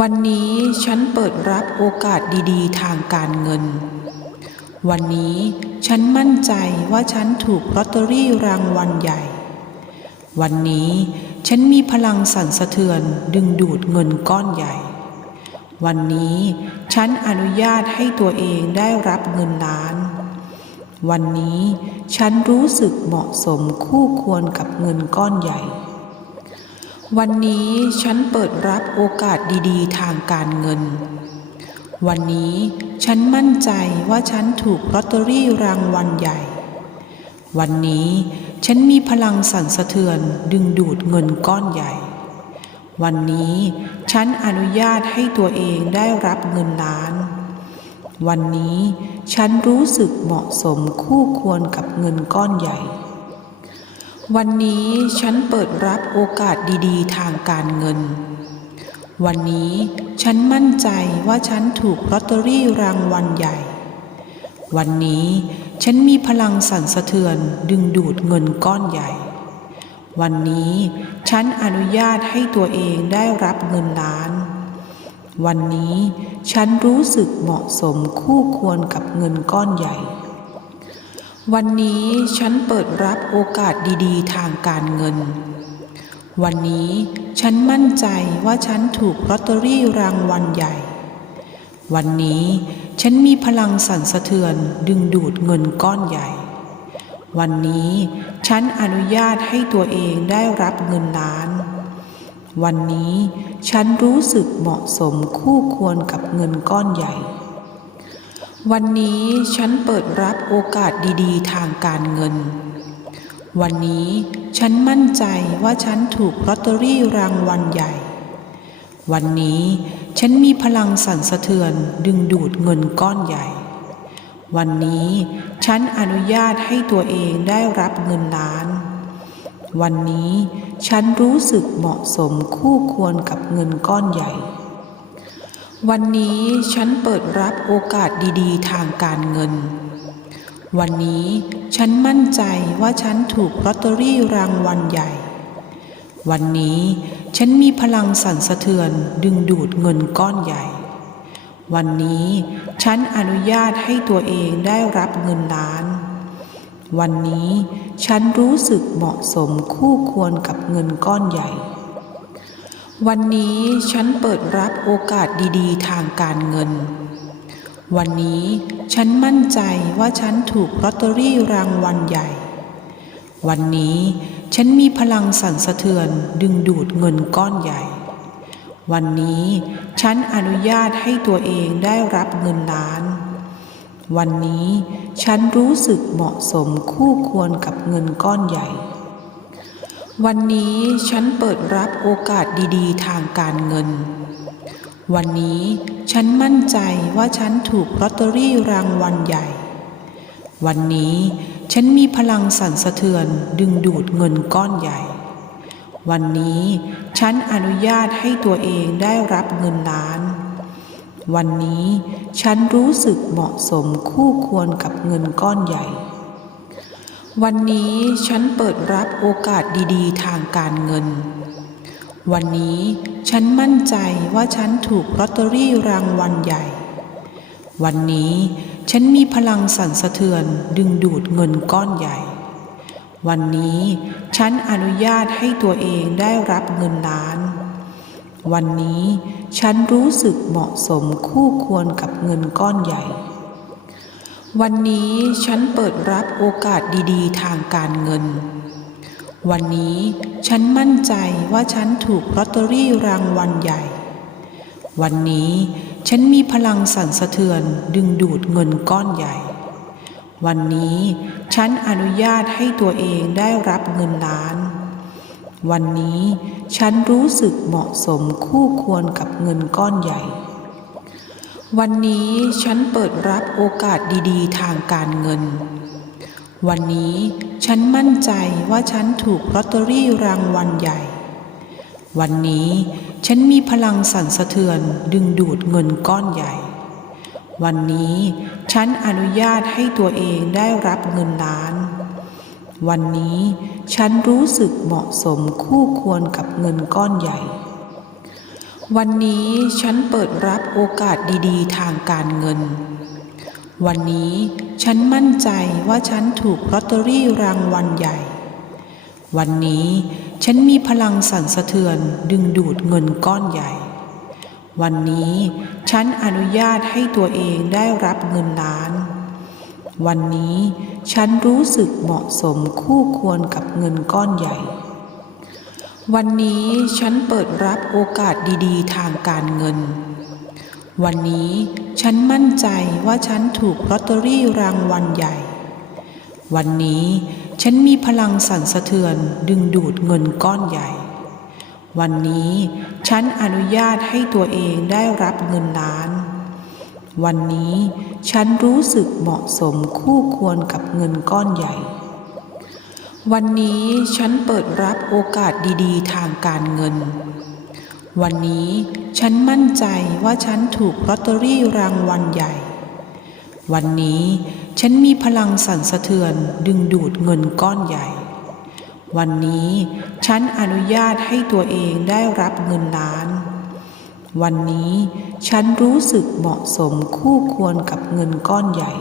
วันนี้ฉันเปิดรับโอกาสดีๆ ทางการเงิน วันนี้ฉันมั่นใจว่าฉันถูกลอตเตอรี่รางวัลใหญ่ วันนี้ฉันมีพลังสั่นสะเทือนดึงดูดเงินก้อนใหญ่ วันนี้ฉันอนุญาตให้ตัวเองได้รับเงินล้าน วันนี้ฉันรู้สึกเหมาะสมคู่ควรกับเงินก้อนใหญ่ วันนี้ฉันเปิดรับโอกาสดีๆ ทางการเงิน วันนี้ฉันมั่นใจว่าฉันถูกลอตเตอรี่รางวัลใหญ่ วันนี้ฉันมีพลังสั่นสะเทือนดึงดูดเงินก้อนใหญ่ วันนี้ฉันอนุญาตให้ตัวเองได้รับเงินล้าน วันนี้ฉันรู้สึกเหมาะสมคู่ควรกับเงินก้อนใหญ่ วันนี้ฉันเปิดรับโอกาสดีๆ ทางการเงิน วันนี้ฉันมั่นใจว่าฉันถูกลอตเตอรี่รางวัลใหญ่ วันนี้ฉันมีพลังสั่นสะเทือนดึงดูดเงินก้อนใหญ่ วันนี้ฉันอนุญาตให้ตัวเองได้รับเงินล้าน วันนี้ฉันรู้สึกเหมาะสมคู่ควรกับเงินก้อนใหญ่ วันนี้ฉันเปิดรับโอกาสดีๆ ทางการเงิน วันนี้ฉันมั่นใจว่าฉันถูกลอตเตอรี่รางวัลใหญ่ วันนี้ฉันมีพลังสั่นสะเทือนดึงดูดเงินก้อนใหญ่ วันนี้ฉันอนุญาตให้ตัวเองได้รับเงินล้าน วันนี้ฉันรู้สึกเหมาะสมคู่ควรกับเงินก้อนใหญ่ วันนี้ฉันเปิดรับโอกาสดีๆ ทางการเงิน วันนี้ฉันมั่นใจว่าฉันถูกลอตเตอรี่รางวัลใหญ่ วันนี้ฉันมีพลังสั่นสะเทือนดึงดูดเงินก้อนใหญ่ วันนี้ฉันอนุญาตให้ตัวเองได้รับเงินล้าน วันนี้ฉันรู้สึกเหมาะสมคู่ควรกับเงินก้อนใหญ่ วันนี้ฉันเปิดรับโอกาสดีๆ ทางการเงิน วันนี้ฉันมั่นใจว่าฉันถูกลอตเตอรี่รางวัลใหญ่ วันนี้ฉันมีพลังสั่นสะเทือนดึงดูดเงินก้อนใหญ่ วันนี้ฉันอนุญาตให้ตัวเองได้รับเงินล้าน วันนี้ฉันรู้สึกเหมาะสมคู่ควรกับเงินก้อนใหญ่ วันนี้ฉันเปิดรับโอกาสดีๆ ทางการเงิน วันนี้ฉันมั่นใจว่าฉันถูกลอตเตอรี่รางวัลใหญ่ วันนี้ฉันมีพลังสั่นสะเทือนดึงดูดเงินก้อนใหญ่ วันนี้ฉันอนุญาตให้ตัวเองได้รับเงินล้าน วันนี้ฉันรู้สึกเหมาะสมคู่ควรกับเงินก้อนใหญ่ วันนี้ฉันเปิดรับโอกาสดีๆ ทางการเงิน วันนี้ฉันมั่นใจว่าฉันถูกลอตเตอรี่รางวัลใหญ่ วันนี้ฉันมีพลังสั่นสะเทือนดึงดูดเงินก้อนใหญ่ วันนี้ฉันอนุญาตให้ตัวเองได้รับเงินล้าน วันนี้ฉันรู้สึกเหมาะสมคู่ควรกับเงินก้อนใหญ่ วันนี้ฉันเปิดรับโอกาสดีๆ ทางการเงิน วันนี้ฉันมั่นใจว่าฉันถูกลอตเตอรี่รางวัลใหญ่ วันนี้ฉันมีพลังสั่นสะเทือนดึงดูดเงินก้อนใหญ่ วันนี้ฉันอนุญาตให้ตัวเองได้รับเงินล้าน วันนี้ฉันรู้สึกเหมาะสมคู่ควรกับเงินก้อนใหญ่ วันนี้ฉันเปิดรับโอกาสดี ๆ ทางการเงิน วันนี้ฉันมั่นใจว่าฉันถูกลอตเตอรี่รางวัลใหญ่ วันนี้ฉันมีพลังสั่นสะเทือนดึงดูดเงินก้อนใหญ่ วันนี้ฉันอนุญาตให้ตัวเองได้รับเงินล้าน วันนี้ฉันรู้สึกเหมาะสมคู่ควรกับเงินก้อนใหญ่ วันนี้ฉันเปิดรับโอกาสดีๆ ทางการเงิน วันนี้ฉันมั่นใจว่าฉันถูกลอตเตอรี่รางวัลใหญ่ วันนี้ฉันมีพลังสั่นสะเทือนดึงดูดเงินก้อนใหญ่ วันนี้ฉันอนุญาตให้ตัวเองได้รับเงินล้าน วันนี้ฉันรู้สึกเหมาะสมคู่ควรกับเงินก้อนใหญ่ วันนี้ฉันเปิดรับโอกาสดีๆ ทางการเงิน วันนี้ฉันมั่นใจว่าฉันถูกลอตเตอรี่รางวัลใหญ่ วันนี้ฉันมีพลังสั่นสะเทือนดึงดูดเงินก้อนใหญ่ วันนี้ฉันอนุญาตให้ตัวเองได้รับเงินล้าน วันนี้ฉันรู้สึกเหมาะสมคู่ควรกับเงินก้อนใหญ่ วันนี้ฉันเปิดรับโอกาสดีๆ ทางการเงิน วันนี้ฉันมั่นใจว่าฉันถูกลอตเตอรี่รางวัลใหญ่ วันนี้ฉันมีพลังสั่นสะเทือนดึงดูดเงินก้อนใหญ่ วันนี้ฉันอนุญาตให้ตัวเองได้รับเงินล้าน วันนี้ฉันรู้สึกเหมาะสมคู่ควรกับเงินก้อนใหญ่ วันนี้ฉันเปิดรับโอกาสดีๆ ทางการเงิน วันนี้ฉันมั่นใจว่าฉันถูกลอตเตอรี่รางวัลใหญ่ วันนี้ฉันมีพลังสั่นสะเทือนดึงดูดเงินก้อนใหญ่ วันนี้ฉันอนุญาตให้ตัวเองได้รับเงินล้าน วันนี้ฉันรู้สึกเหมาะสมคู่ควรกับเงินก้อนใหญ่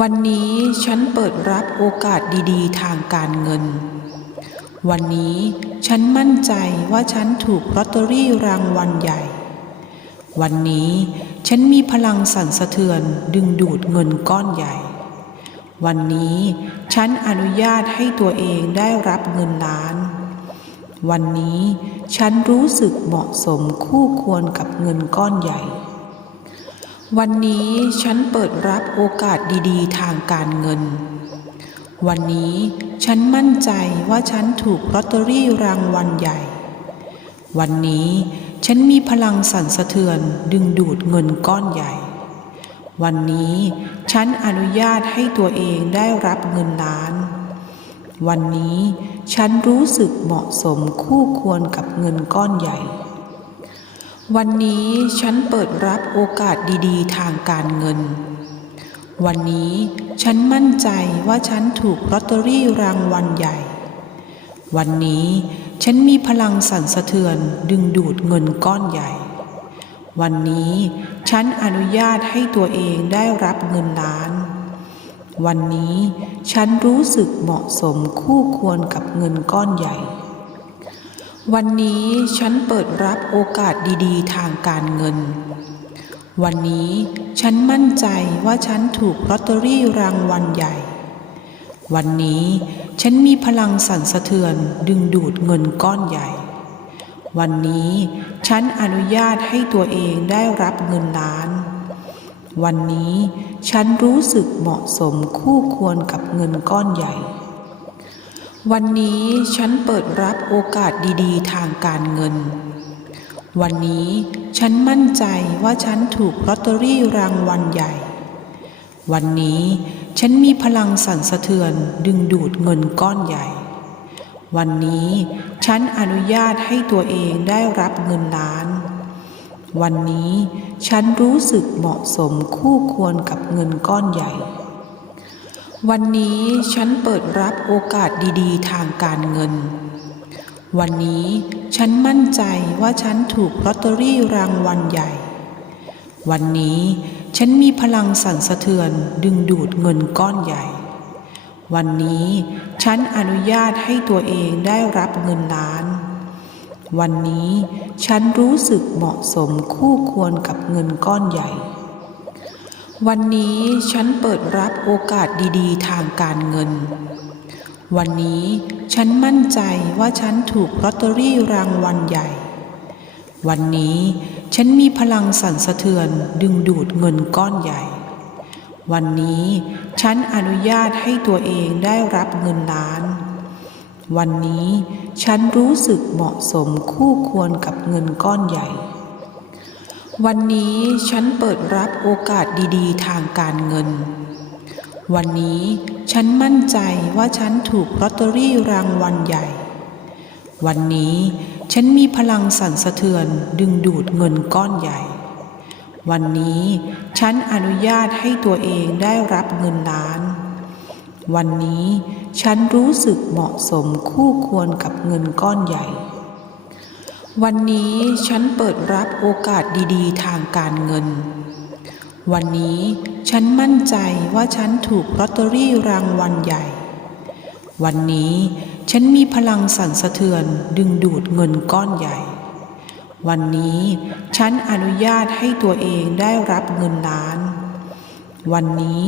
วันนี้ฉันเปิดรับโอกาสดีๆ ทางการเงิน วันนี้ฉันมั่นใจว่าฉันถูกลอตเตอรี่รางวัลใหญ่ วันนี้ฉันมีพลังสั่นสะเทือนดึงดูดเงินก้อนใหญ่ วันนี้ฉันอนุญาตให้ตัวเองได้รับเงินล้าน วันนี้ฉันรู้สึกเหมาะสมคู่ควรกับเงินก้อนใหญ่ วันนี้ฉันเปิดรับโอกาสดีๆ ทางการเงิน วันนี้ฉันมั่นใจว่าฉันถูกลอตเตอรี่รางวัลใหญ่ วันนี้ฉันมีพลังสั่นสะเทือนดึงดูดเงินก้อนใหญ่ วันนี้ฉันอนุญาตให้ตัวเองได้รับเงินล้าน วันนี้ฉันรู้สึกเหมาะสมคู่ควรกับเงินก้อนใหญ่ วันนี้ฉันเปิดรับโอกาสดีๆ ทางการเงิน วันนี้ฉันมั่นใจว่าฉันถูกลอตเตอรี่รางวัลใหญ่ วันนี้ฉันมีพลังสั่นสะเทือนดึงดูดเงินก้อนใหญ่ วันนี้ฉันอนุญาตให้ตัวเองได้รับเงินล้าน วันนี้ฉันรู้สึกเหมาะสมคู่ควรกับเงินก้อนใหญ่ วันนี้ฉันเปิดรับโอกาสดีๆ ทางการเงิน วันนี้ฉันมั่นใจว่าฉันถูกลอตเตอรี่รางวัลใหญ่ วันนี้ฉันมีพลังสั่นสะเทือนดึงดูดเงินก้อนใหญ่ วันนี้ฉันอนุญาตให้ตัวเองได้รับเงินล้าน วันนี้ฉันรู้สึกเหมาะสมคู่ควรกับเงินก้อนใหญ่ วันนี้ฉันเปิดรับโอกาสดีๆ ทางการเงิน วันนี้ฉันมั่นใจว่าฉันถูกลอตเตอรี่รางวัลใหญ่ วันนี้ฉันมีพลังสั่นสะเทือนดึงดูดเงินก้อนใหญ่ วันนี้ฉันอนุญาตให้ตัวเองได้รับเงินล้าน วันนี้ฉันรู้สึกเหมาะสมคู่ควรกับเงินก้อนใหญ่ วันนี้ฉันเปิดรับโอกาสดีๆ ทางการเงิน วันนี้ฉันมั่นใจว่าฉันถูกลอตเตอรี่รางวัลใหญ่ วันนี้ฉันมีพลังสั่นสะเทือนดึงดูดเงินก้อนใหญ่ วันนี้ฉันอนุญาตให้ตัวเองได้รับเงินล้าน วันนี้ฉันรู้สึกเหมาะสมคู่ควรกับเงินก้อนใหญ่ วันนี้ฉันเปิดรับโอกาสดีๆ ทางการเงิน วันนี้ฉันมั่นใจว่าฉันถูกลอตเตอรี่รางวัลใหญ่ วันนี้ฉันมีพลังสั่นสะเทือนดึงดูดเงินก้อนใหญ่ วันนี้ฉันอนุญาตให้ตัวเองได้รับเงินล้าน วันนี้ฉันรู้สึกเหมาะสมคู่ควรกับเงินก้อนใหญ่ วันนี้ฉันเปิดรับโอกาสดีๆ ทางการเงิน วันนี้ฉันมั่นใจว่าฉันถูกลอตเตอรี่รางวัลใหญ่ วันนี้ฉันมีพลังสั่นสะเทือนดึงดูดเงินก้อนใหญ่ วันนี้ฉันอนุญาตให้ตัวเองได้รับเงินล้าน วันนี้ฉันรู้สึกเหมาะสมคู่ควรกับเงินก้อนใหญ่ วันนี้ฉันเปิดรับโอกาสดีๆ ทางการเงิน วันนี้ฉันมั่นใจว่าฉันถูกลอตเตอรี่รางวัลใหญ่ วันนี้ฉันมีพลังสั่นสะเทือนดึงดูดเงินก้อนใหญ่ วันนี้ฉันอนุญาตให้ตัวเองได้รับเงินล้าน วันนี้